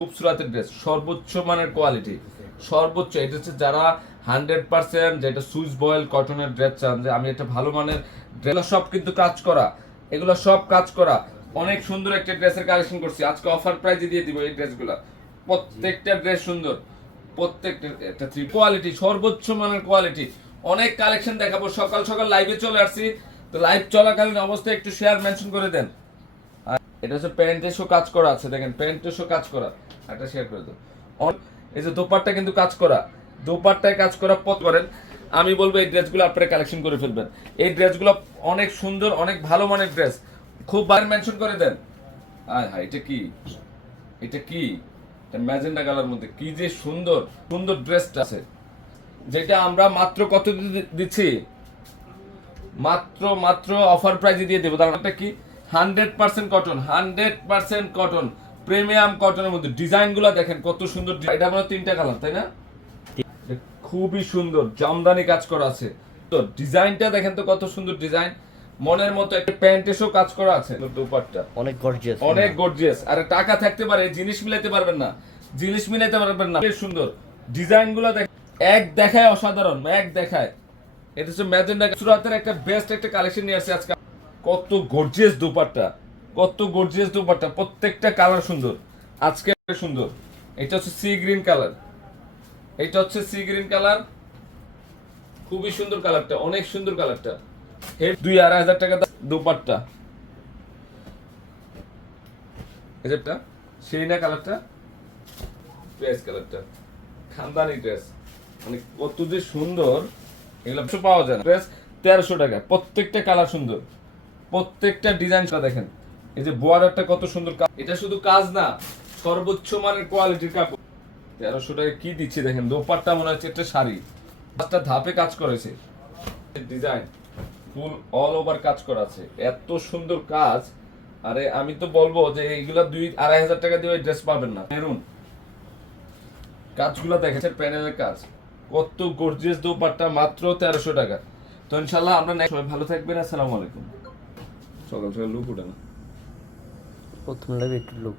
খুব সুরাতের ড্রেস সর্বোচ্চ মানের কোয়ালিটি সর্বোচ্চ, এটা হচ্ছে যারা হান্ড্রেড পার্সেন্ট যেটা সুইচ বয়েল কটনের ড্রেস চান, যে আমি একটা ভালো মানের ড্রেস সব কিন্তু কাজ করা। এগুলো সব কাজ করা। অনেক সুন্দর একটা ড্রেসের কালেকশন করছি। আজকে অফার প্রাইজে দিয়ে দিব এই ড্রেসগুলো প্রত্যেকটা ড্রেস সুন্দর। প্রত্যেকটা, একটা থ্রি কোয়ালিটি সর্বোচ্চ মানের কোয়ালিটি অনেক কালেকশন দেখাবো। সকাল সকাল লাইভে চলে আসছি। তো লাইভ চলাকালীন অবস্থায় একটু শেয়ার মেনশন করে দেন। এটা হচ্ছে প্যান্টের শো কাজ করা আছে, দেখেন প্যান্টের শো কাজ করা, একটা শেয়ার করে অন- এই যে দোপাট্টা কিন্তু কাজ করা, দোপাট্টায় কাজ করা পথ করেন, আমি বলব এই ড্রেসগুলো আপনারা কালেকশন করে ফেলবেন। এই ড্রেসগুলো অনেক সুন্দর, অনেক ভালো মানের ড্রেস খুব বার মেনশন করে দেন। আয় হায়, এটা কি? এটা কি? এটা ম্যাজেন্ডা কালার মধ্যে, কি যে সুন্দর সুন্দর ড্রেসটা আছে। যেটা আমরা মাত্র কত দিচ্ছি? মাত্র মাত্র অফার প্রাইজে দিয়ে দেবো। তার একটা কি? Hundred percent cotton hundred percent cotton premium কটনের মধ্যে ডিজাইনগুলো দেখেন কত সুন্দর এটা মনে তিনটা কালার তাই না? খুবই সুন্দর জামদানি কাজ করা আছে। তো ডিজাইনটা দেখেন তো কত সুন্দর ডিজাইন। মনের মতো একটা প্যান্টেসও কাজ করা আছে। দুপাট্টা। অনেক গর্জিয়াস অনেক গর্জিয়াস আর টাকা থাকতে পারে জিনিস মিলাতে পারবেন না। জিনিস মিলাতে পারবেন না। বেশ সুন্দর। ডিজাইনগুলো দেখ এক দেখায় অসাধারণ এক দেখায়। এটা হচ্ছে ম্যাজেন্ডা সুরাতের একটা বেস্ট একটা কালেকশন নিয়ে আসছে আজকে। কত গর্জিয়াস দুপাট্টা, কত গর্জিয়াস দুপাট্টা, প্রত্যেকটা কালার সুন্দর। আজকে সুন্দর। এটা হচ্ছে সি গ্রিন কালার এটা হচ্ছে সি গ্রিন কালার খুবই সুন্দর কালারটা অনেক সুন্দর কালারটা দুই আড়াই হাজার টাকা দুপাট্টা। এই সেই না কালারটা ড্রেস কালারটা খানদানি ড্রেস মানে কত যে সুন্দর, এগুলো পাওয়া যায় ড্রেস তেরোশো টাকা, প্রত্যেকটা কালার সুন্দর। প্রত্যেকটা ডিজাইনটা দেখেন। এই যে বর্ডারটা কত সুন্দর কা- এটা শুধু কাজ না, সর্বোচ্চ মানের কোয়ালিটির কাপড়। তেরোশো টাকা কি দিচ্ছি দেখেন, দোপাট্টা মনে হচ্ছে একটা শাড়ি। পাঁচটা ধাপে কাজ করেছে। ডিজাইন ফুল অল ওভার কাজ করা আছে। এত সুন্দর কাজ। আরে আমি তো বলব যে এইগুলা দুই, আড়াই হাজার টাকা দিয়ে ড্রেস পাবেন না। মেরুন। কাজগুলো দেখেছেন প্যানেলের কাজ। কত গর্জিয়াস দোপাট্টা, মাত্র তেরোশো টাকা। তো ইনশাল্লাহ আমরা সবাই ভালো থাকবেন। আসসালামু আলাইকুম। সকাল সকাল লুক উঠে না প্রথম লাগে একটু লোক